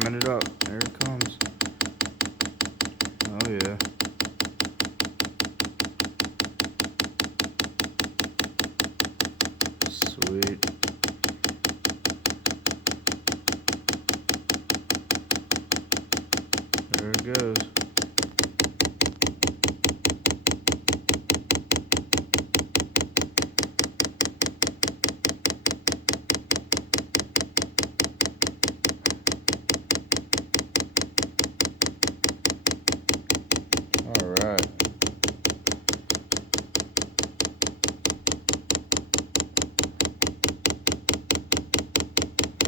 priming it up. There it comes. Oh yeah. Sweet. There it goes. All right.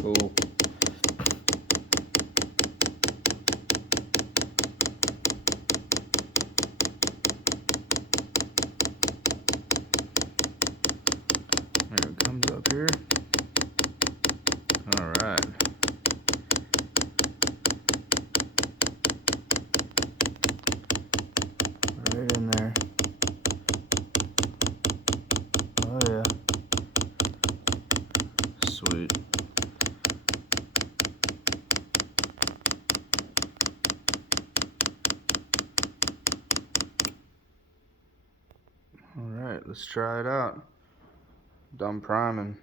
Cool. There it comes up here. All right. Right in there. Oh yeah. Sweet. All right, let's try it out. Done priming.